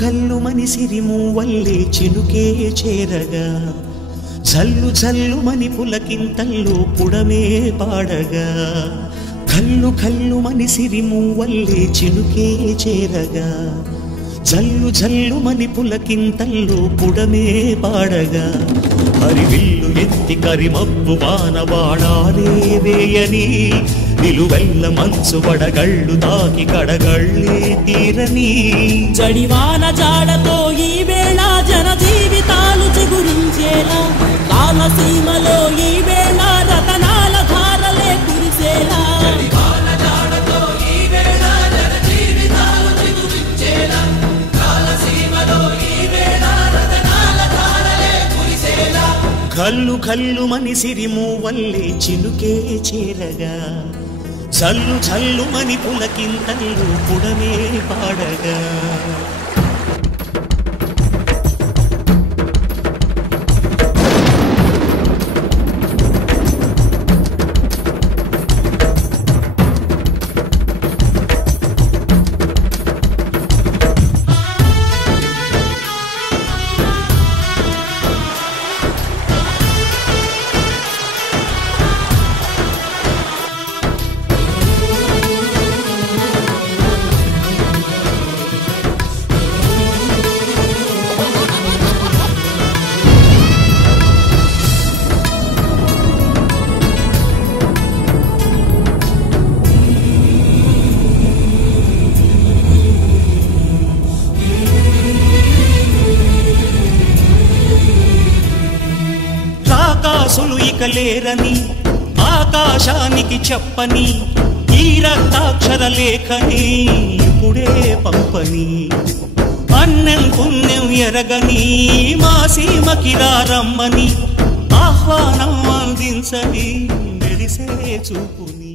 కల్లు మని సిరిమూవల్లే చినుకే చేరగా జల్లు జల్లు మని పులకింతల్లో పుడమే పాడగా కల్లు కల్లు మని సిరిమూవల్లే చినుకే చేరగా జల్లు జల్లు మని పులకింతల్లో పుడమే పాడగా హరివిల్లు ఎత్తి కరిమబ్బు వానవాడాలే వేయని నిలువెల్ల మంచు వడగళ్ళు తాకి కడగళ్ళే తీరని జడివాన జాడతో ఈ వేళ జన జీవితాలు చిగురించేలా కాలసీమలో ఈ వేళ రతనాల ధారలే కురిసేలా కల్లు కల్లు మని సిరిమూవల్లే చినుకే చేరగా జల్లు జల్లు మని పులకింతల్లో పుడమే పాడగా రాకాసులు ఇక లేరని ఆకాశానికి చెప్పని ఈ రక్తాక్షర లేఖని ఇప్పుడే పంపని అన్నం పుణ్యం ఎరగని మా సీమకి రమ్మని ఆహ్వానం అందించని మెరిసే చూపుని